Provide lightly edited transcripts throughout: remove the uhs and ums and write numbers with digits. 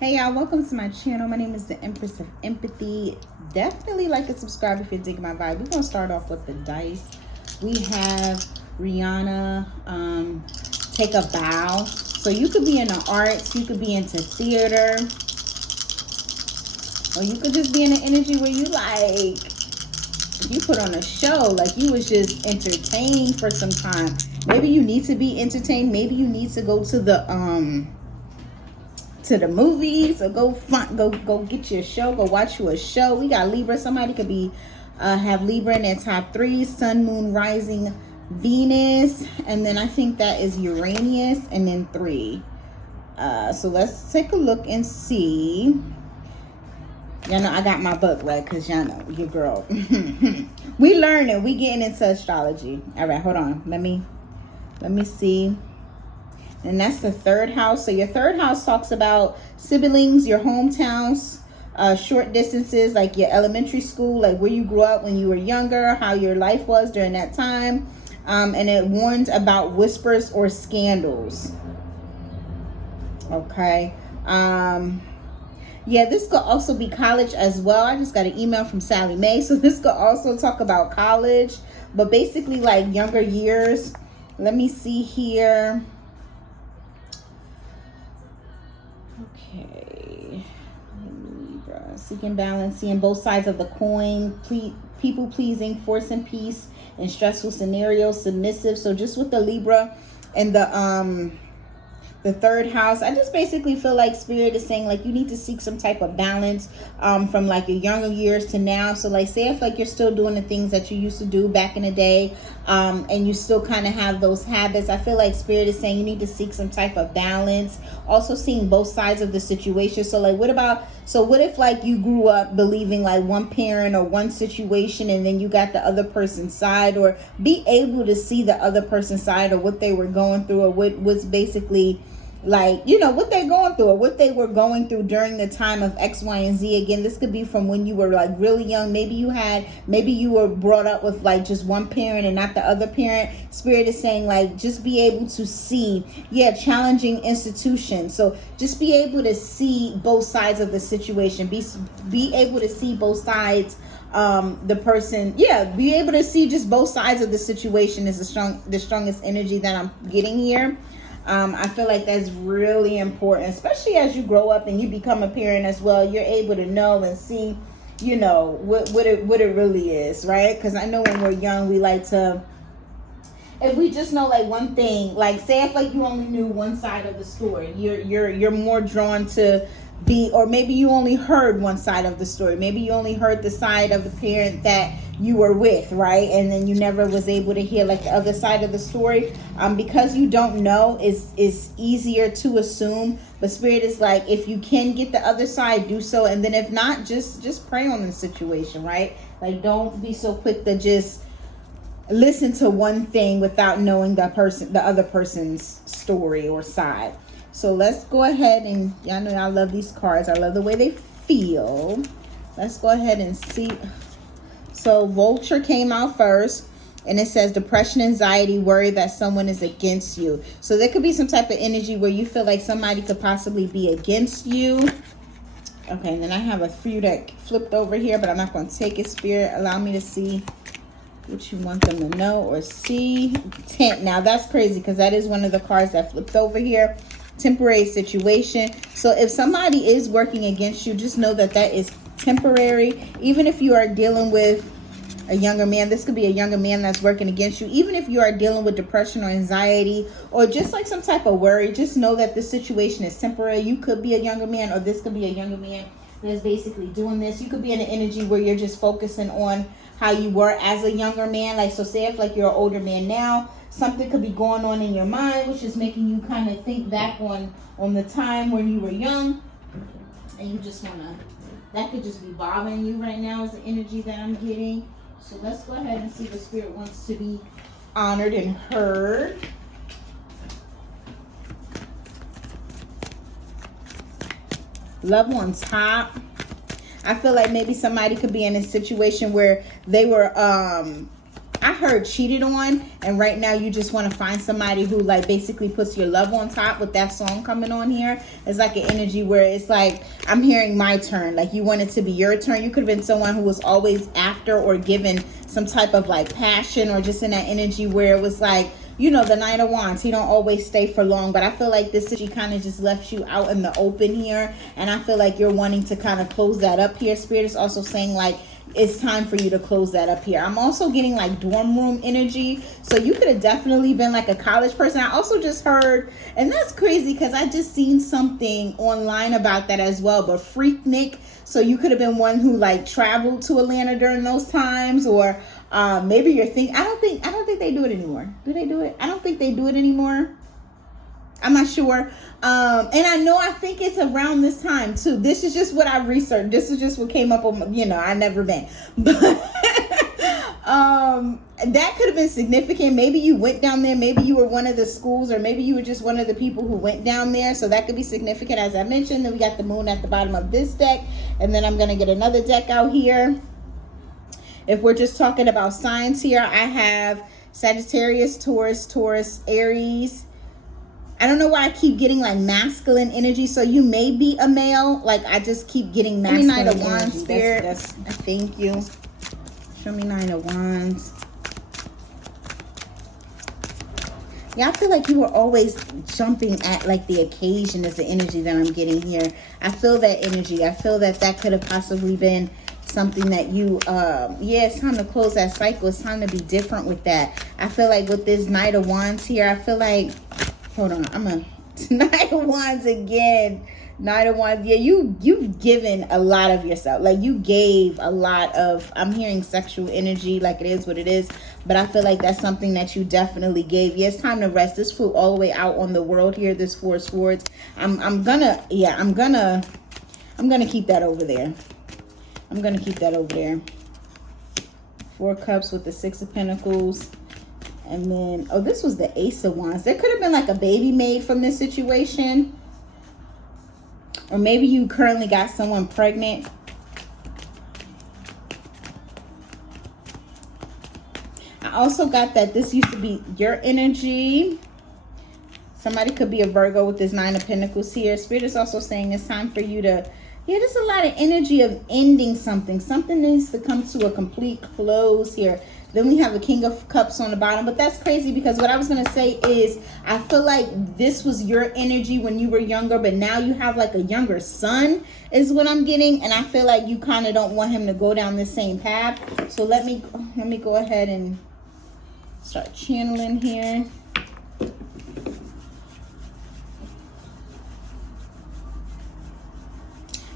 Hey y'all, welcome to my channel. My name is the Empress of Empathy. Definitely like and subscribe if you're digging my vibe. We're gonna start off with the dice. We have Rihanna take a bow. So you could be in the arts, you could be into theater, or you could just be in an energy where you like you put on a show, like you was just entertained for some time. Maybe you need to be entertained, maybe you need to go to the movies, or go get you a show, go watch you a show. We got Libra. Somebody could be have Libra in their top 3, Sun, Moon, Rising, Venus, and then I think that is Uranus, and then 3. So let's take a look and see. Y'all know I got my book, right? Because y'all know your girl. We learning, we getting into astrology. All right, hold on, let me see. And that's the 3rd house. So your 3rd house talks about siblings, your hometowns, short distances, like your elementary school, like where you grew up when you were younger, how your life was during that time. And it warns about whispers or scandals. Okay. Yeah, this could also be college as well. I just got an email from Sally Mae. So this could also talk about college, but basically like younger years. Let me see here. Okay, Libra, seeking balance, seeing both sides of the coin, people pleasing, forcing peace in stressful scenarios, submissive. So just with the Libra and the 3rd house, I just basically feel like Spirit is saying like you need to seek some type of balance from like your younger years to now. So like say if like you're still doing the things that you used to do back in the day, and you still kind of have those habits, I feel like Spirit is saying you need to seek some type of balance. Also seeing both sides of the situation. So like what if like you grew up believing like one parent or one situation, and then you got the other person's side, or be able to see the other person's side, or what they were going through, or what was basically like, you know, what they're going through, or what they were going through during the time of X, Y, and Z. Again, this could be from when you were like really young. Maybe you were brought up with like just one parent and not the other parent. Spirit is saying like just be able to see, challenging institutions. So just be able to see both sides of the situation. Be able to see both sides. Be able to see just both sides of the situation is the strongest energy that I'm getting here. I feel like that's really important, especially as you grow up and you become a parent as well. You're able to know and see, you know, what it really is, right? Because I know when we're young, we like to, if we just know like one thing, like say if like you only knew one side of the story, you're more drawn to be, or maybe you only heard one side of the story. Maybe you only heard the side of the parent that you were with, right? And then you never was able to hear like the other side of the story. Because you don't know, it's easier to assume. But Spirit is like, if you can get the other side, do so. And then if not, just pray on the situation, right? Like don't be so quick to just listen to one thing without knowing the other person's story or side. So let's go ahead, and y'all know I love these cards. I love the way they feel. Let's go ahead and see. So Vulture came out first, and it says depression, anxiety, worry that someone is against you. So there could be some type of energy where you feel like somebody could possibly be against you. Okay, and then I have a few that flipped over here, but I'm not going to take it. Spirit, allow me to see what you want them to know or see. 10. Now that's crazy because that is one of the cards that flipped over here. Temporary situation. So if somebody is working against you, just know that is temporary. Even if you are dealing with a younger man, this could be a younger man that's working against you. Even if you are dealing with depression or anxiety or just like some type of worry, just know that this situation is temporary. You could be a younger man, or this could be a younger man that's basically doing this. You could be in an energy where you're just focusing on how you were as a younger man. Like, so say if like you're an older man now, something could be going on in your mind, which is making you kind of think back on the time when you were young, and you just want to, that could just be bothering you right now is the energy that I'm getting. So let's go ahead and see if the Spirit wants to be honored and heard. Love on top. I feel like maybe somebody could be in a situation where they were I heard cheated on, and right now you just want to find somebody who like basically puts your love on top with that song coming on here. It's like an energy where it's like, I'm hearing my turn. Like you want it to be your turn. You could have been someone who was always after or given some type of like passion, or just in that energy where it was like, you know, the Knight of Wands, he don't always stay for long, but I feel like this she kind of just left you out in the open here, and I feel like you're wanting to kind of close that up here. Spirit is also saying like, it's time for you to close that up here. I'm also getting like dorm room energy, so you could have definitely been like a college person. I also just heard, and that's crazy because I just seen something online about that as well, but Freaknik, so you could have been one who like traveled to Atlanta during those times, or maybe you're thinking, I don't think they do it anymore. Do they do it? I don't think they do it anymore. I'm not sure. And I think it's around this time too. This is just what I researched. This is just what came up on, you know, I never been. But that could have been significant. Maybe you went down there. Maybe you were one of the schools, or maybe you were just one of the people who went down there. So that could be significant, as I mentioned. Then we got the moon at the bottom of this deck. And then I'm going to get another deck out here. If we're just talking about signs here, I have Sagittarius, Taurus, Aries. I don't know why I keep getting like masculine energy. So you may be a male. Like I just keep getting masculine Knight of Wands, Spirit. Thank you. Show me Knight of Wands. Yeah, I feel like you were always jumping at like the occasion is the energy that I'm getting here. I feel that energy. I feel that that could have possibly been something that you yeah, it's time to close that cycle. It's time to be different with that. I feel like with this Knight of Wands here, I feel like, hold on, I'm a Knight of Wands again. Knight of Wands, yeah, you've given a lot of yourself. Like you gave a lot of, I'm hearing sexual energy, like it is what it is, but I feel like that's something that you definitely gave. Yeah, it's time to rest. This flew all the way out on the world here, this Four of Swords. I'm gonna keep that over there. I'm gonna keep that over there. Four Cups with the Six of Pentacles. And then, oh, this was the Ace of Wands. There could have been like a baby made from this situation. Or maybe you currently got someone pregnant. I also got that this used to be your energy. Somebody could be a Virgo with this Nine of Pentacles here. Spirit is also saying it's time for you to, yeah, there's a lot of energy of ending something. Something needs to come to a complete close here. Then we have a King of Cups on the bottom. But that's crazy because what I was going to say is I feel like this was your energy when you were younger. But now you have like a younger son is what I'm getting. And I feel like you kind of don't want him to go down the same path. So let me go ahead and start channeling here.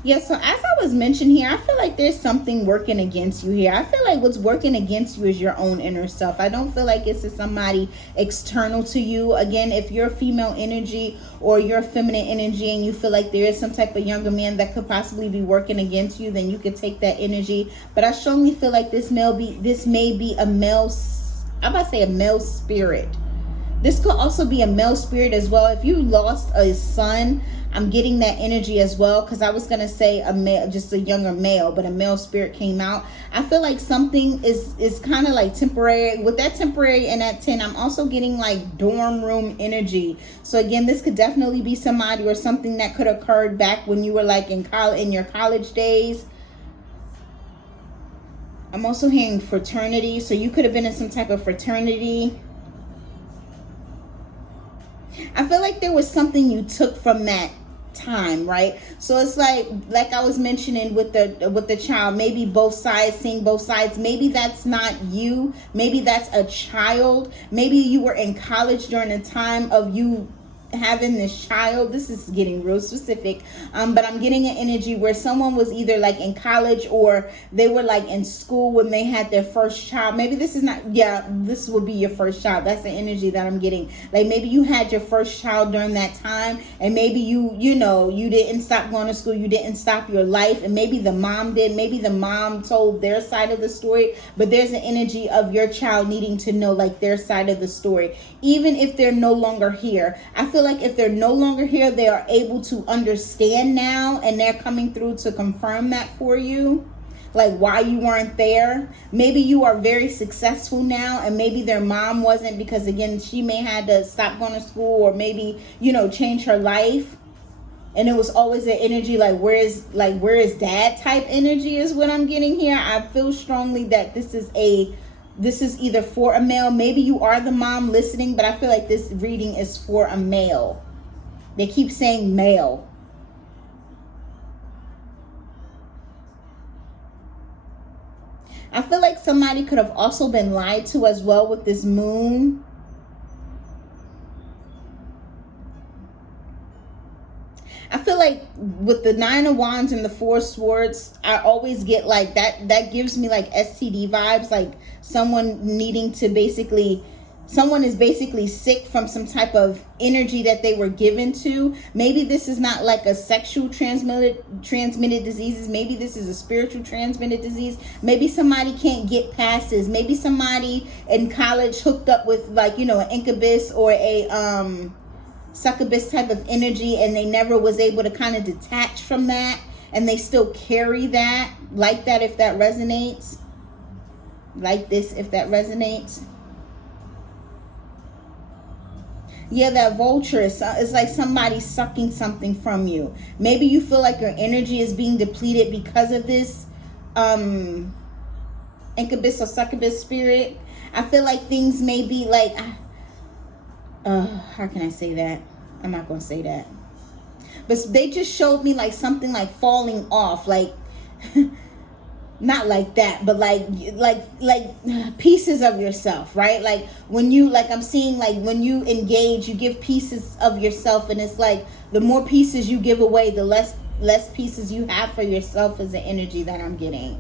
Yeah, so as I was mentioning here, I feel like there's something working against you here. I feel like what's working against you is your own inner self. I don't feel like it's somebody external to you. Again, if you're female energy or you're feminine energy and you feel like there is some type of younger man that could possibly be working against you, then you could take that energy. But I strongly feel like this may be a male, I'm about to say a male spirit. This could also be a male spirit as well. If you lost a son, I'm getting that energy as well, because I was going to say a male, just a younger male, but a male spirit came out. I feel like something is kind of like temporary. With that temporary and that 10, I'm also getting like dorm room energy. So again, this could definitely be somebody or something that could have occurred back when you were like in college, in your college days. I'm also hearing fraternity. So you could have been in some type of fraternity. I feel like there was something you took from that time, right? So it's like I was mentioning with the child, maybe both sides, seeing both sides. Maybe that's not you. Maybe that's a child. Maybe you were in college during the time of you having this child. This is getting real specific, but I'm getting an energy where someone was either like in college or they were like in school when they had their first child. Maybe this is not, yeah, this will be your first child. That's the energy that I'm getting. Like maybe you had your first child during that time, and maybe you didn't stop going to school, you didn't stop your life, and maybe the mom did. Maybe the mom told their side of the story, but there's an energy of your child needing to know like their side of the story, even if they're no longer here. I feel like if they're no longer here, they are able to understand now, and they're coming through to confirm that for you. like why you weren't there. Maybe you are very successful now, and maybe their mom wasn't, because again, she may had to stop going to school, or maybe, you know, change her life. And it was always an energy like where is dad type energy is what I'm getting here. I feel strongly that this is either for a male. Maybe you are the mom listening, but I feel like this reading is for a male. They keep saying male. I feel like somebody could have also been lied to as well with this moon. I feel like with the 9 of Wands and the 4 Swords, I always get like that gives me like STD vibes, like someone needing to someone is basically sick from some type of energy that they were given to. Maybe this is not like a sexual transmitted diseases. Maybe this is a spiritual transmitted disease. Maybe somebody can't get past this. Maybe somebody in college hooked up with like, you know, an incubus or a succubus type of energy, and they never was able to kind of detach from that, and they still carry that, like that, if that resonates, like this, if that resonates. Yeah, that vulture is like somebody sucking something from you. Maybe you feel like your energy is being depleted because of this incubus or succubus spirit. I feel like things may be like, how can I say that? I'm not going to say that. But they just showed me like something like falling off, like not like that, but like pieces of yourself, right? Like when you, like I'm seeing like when you engage, you give pieces of yourself, and it's like the more pieces you give away, the less pieces you have for yourself is the energy that I'm getting.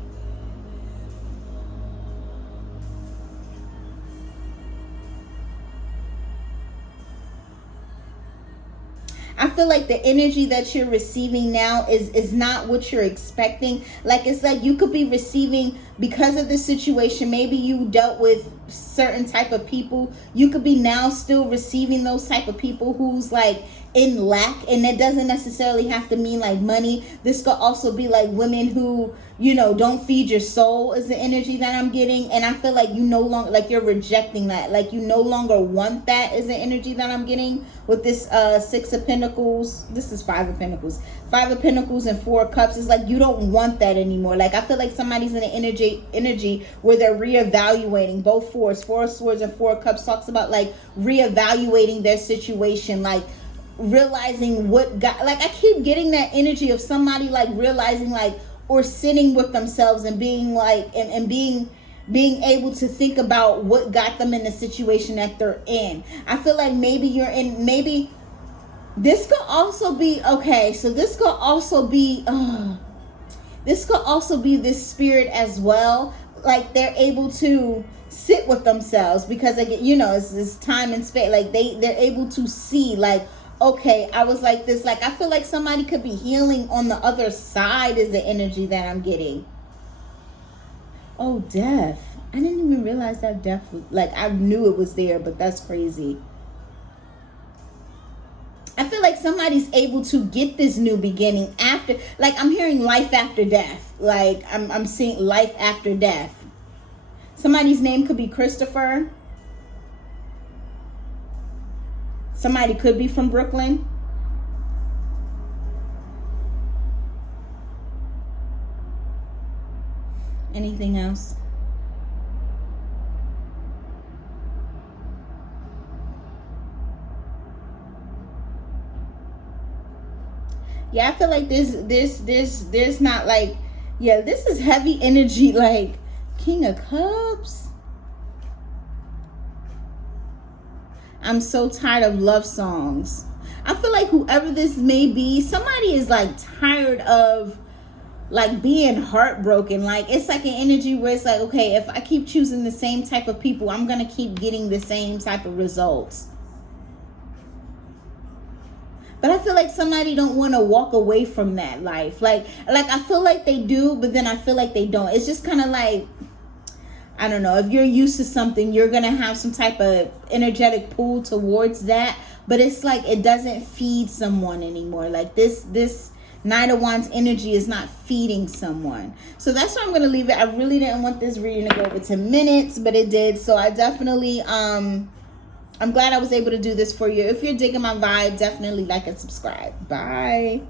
I feel like the energy that you're receiving now is not what you're expecting. Like it's like you could be receiving, because of the situation, maybe you dealt with certain type of people. You could be now still receiving those type of people who's like in lack, and it doesn't necessarily have to mean like money. This could also be like women who, you know, don't feed your soul is the energy that I'm getting. And I feel like you no longer, like you're rejecting that, like you no longer want that is the energy that I'm getting with this 6 of Pentacles. This is 5 of Pentacles. 5 of Pentacles and 4 of Cups is like you don't want that anymore. Like I feel like somebody's in an energy where they're reevaluating both fours. 4 of Swords and 4 of Cups talks about like reevaluating their situation, like realizing what got, like I keep getting that energy of somebody like realizing like, or sitting with themselves and being like and being able to think about what got them in the situation that they're in. I feel like maybe you're in, maybe this could also be, okay, so this could also be this spirit as well, like they're able to sit with themselves, because like, you know, it's time and space, like they're able to see like, okay, I was like this. Like I feel like somebody could be healing on the other side is the energy that I'm getting. Oh, death. I didn't even realize that death was, like I knew it was there, but that's crazy. I feel like somebody's able to get this new beginning after, like I'm hearing life after death. Like I'm seeing life after death. Somebody's name could be Christopher. Somebody could be from Brooklyn. Anything else? Yeah, I feel like there's not like, yeah, this is heavy energy, like King of Cups. I'm so tired of love songs. I feel like whoever this may be, somebody is like tired of like being heartbroken. Like it's like an energy where it's like, okay, if I keep choosing the same type of people, I'm gonna keep getting the same type of results. But I feel like somebody don't want to walk away from that life. Like I feel like they do, but then I feel like they don't. It's just kind of like, I don't know, if you're used to something, you're going to have some type of energetic pull towards that. But it's like it doesn't feed someone anymore. Like this Knight of Wands energy is not feeding someone. So that's why I'm going to leave it. I really didn't want this reading to go over 10 minutes, but it did. So I definitely, I'm glad I was able to do this for you. If you're digging my vibe, definitely like and subscribe. Bye.